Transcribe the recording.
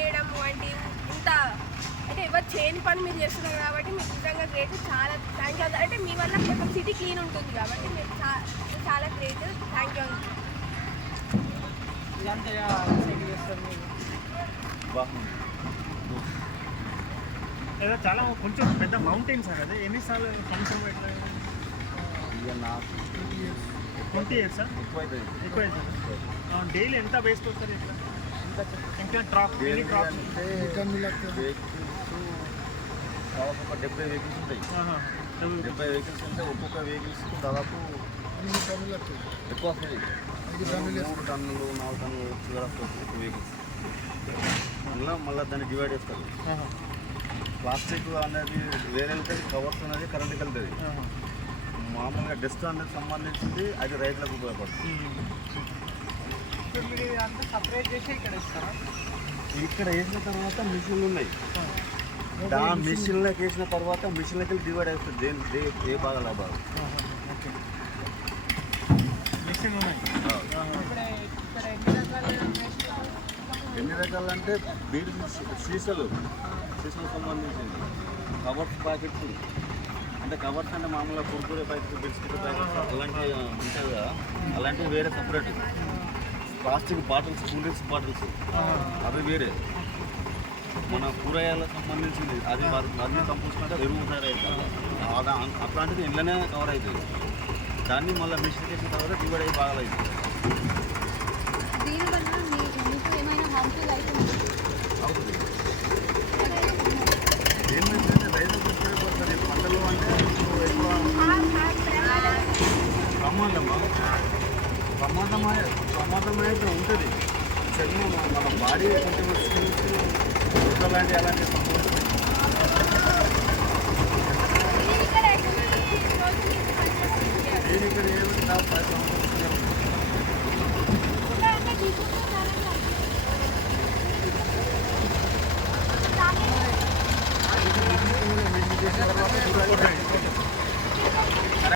చేయడం వంటి ఇంత అంటే ఎవరు చేయని పని మీరు చేస్తున్నారు కాబట్టి మీకు నిజంగా గ్రేట్. చాలా థ్యాంక్ యూ. అంటే మీ వల్ల కొంచెం సిటీ క్లీన్ ఉంటుంది కాబట్టి మీరు చాలా గ్రేట్. Thank you. ఏదో చాలా కొంచెం పెద్ద మౌంటైన్స్ సార్. అదే ఎన్నిసార్లు సంవత్సరం ఎట్లా? 20 years సార్. ఎక్కువ అవుతుంది. డైలీ ఎంత వేస్ట్ వస్తుంది ఇట్లా? ఇంకా ట్రాప్ డైలీ ట్రాప్ అంటే ఒక 70 వెహికల్స్ ఉంటాయి. 70 వెహికల్స్ అంటే ఒక్కొక్క వెహికల్స్ దాదాపు ఎక్కువ వస్తుంది. 3 టన్నులు 4 టన్నులు షుగర్ వస్తుంది వెహికల్స్. మళ్ళీ దాన్ని డివైడ్ చేస్తారు. ప్లాస్టిక్ అనేది వేరే వెళ్తుంది, కవర్స్ అనేది కరెంట్కి వెళ్తుంది. మామూలుగా డస్ట్ అనేది సంబంధించింది అది రైతులకు ఉపయోగపడుతుంది. సపరేట్ చేసి ఇక్కడ ఇస్తారా? ఇక్కడ వేసిన తర్వాత మిషన్లు ఉన్నాయి. మిషన్లోకి వేసిన తర్వాత మిషన్లకి డివైడ్ అవుతుంది. ఏ భాగాలు ఆ భాగం ఎన్ని రకాలు అంటే బీడి సీసాలు సంబంధించింది. కవర్స్ ప్యాకెట్స్ అంటే కవర్స్ అంటే మామూలుగా కుర్కురే ప్యాకెట్స్, బిస్కెట్ ప్యాకెట్స్ అలాంటివి ఉంటాయి కదా, అలాంటివి వేరే separate. Plastic bottles, cool drinks bottles అవి వేరే. మన కూరగాయలకు సంబంధించింది అది అన్ని కంపోస్ట్ అంటే ఎరువు తయారవుతుంది. అట్లాంటిది ఇంట్లోనే కవర్ అవుతుంది. దాన్ని మళ్ళీ మిషన్ చేసిన తర్వాత డివైడ్ అయ్యి బాగా అవుతుంది. అవుతుంది. ఏమైందంటే రైతులకు ఉపయోగపడుతుంది. పంటలు అంటే ఎక్కువ ప్రమాదమైతే ఉంటుంది. చర్మం మన బాడీ కొంచెం స్కిల్స్ అలాంటి సంబంధించి నేను ఇక్కడ ఏమి నా 10 సంవత్సరాలు